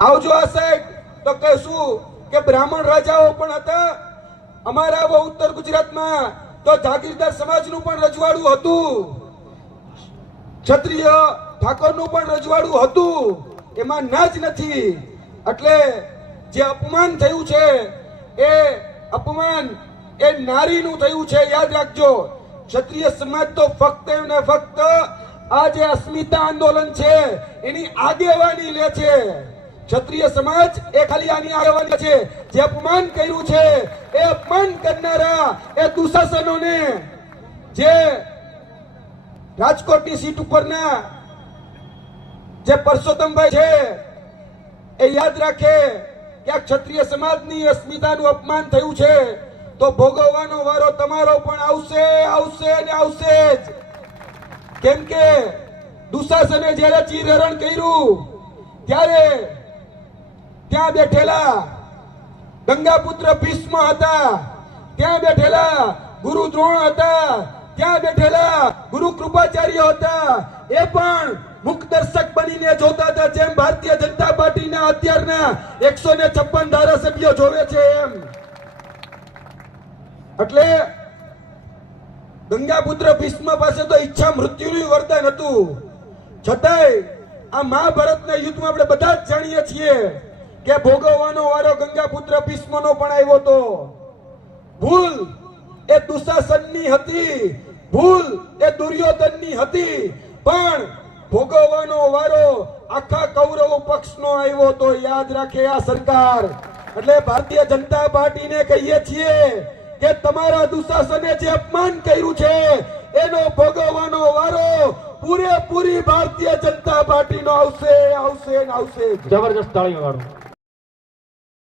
આવજો આ સાહેબ તો કહેશું કે બ્રાહ્મણ રાજાઓ પણ હતા અમારા ઉત્તર ગુજરાતમાં, તો જાગીરદાર સમાજનું પણ રજવાડું હતું, ક્ષત્રિય ઠાકોરનું પણ રજવાડું હતું, એમાં ના જ નથી. એટલે જે અપમાન થયું છે એ અપમાન એ નારીનું થયું છે, યાદ રાખજો. ક્ષત્રિય સમાજ તો ફક્ત ને ફક્ત આ જે અસ્મિતા આંદોલન છે એની આગેવાની લે છે. ક્ષત્રિય સમાજ એ ખાલી આની આગેવાની છે. જે અપમાન કર્યું છે એ અપમાન કરનારા એ દુશાસનોને, જે રાજકોટની સીટ ઉપરના જે પરસોત્તમભાઈ છે એ યાદ રાખે કે આ ક્ષત્રિય સમાજની અસ્મિતાનું અપમાન થયું છે તો ભોગવવાનો વારો તમારો પણ આવશે, આવશે ને આવશે જ. કેમ કે દુશાસને જ્યારે ચીરહરણ કર્યું ત્યારે ત્યાં બેઠેલા ગંગાપુત્ર ભીષ્મ હતા, ત્યાં બેઠેલા ગુરુ દ્રોણ હતા, ત્યાં બેઠેલા ગુરુ કૃપાચાર્ય હતા, એ પણ મુખ દર્શક બનીને જોતા હતા, જેમ ભારતીય જનતા પાર્ટીના અત્યારના 156 ધારાસભ્યો જોવે છે એમ. એટલે ગંગાપુત્ર ભીષ્મ પાસે તો ઈચ્છા મૃત્યુનું વરદાન હતું, છતાંય આ મહાભારતના યુદ્ધમાં આપણે બધા જ જાણીએ છીએ કે ભોગવવાનો વારો ગંગાપુત્ર ભીષ્મનો પણ આવ્યો હતો. ભૂલ એ દુશાસનની હતી, ભૂલ એ દુર્યોધનની હતી, પણ ભોગવવાનો વારો આખા કૌરવ પક્ષનો આવ્યો તો યાદ રાખે આ સરકાર. એટલે ભારતીય જનતા પાર્ટીને કહીએ છીએ કે તમારા દુશાસને જે અપમાન કર્યું છે એનો ભોગવવાનો વારો પૂરેપૂરી ભારતીય જનતા પાર્ટીનો આવશે, આવશે ને આવશે. જબરજસ્ત તાળીઓ વાળો.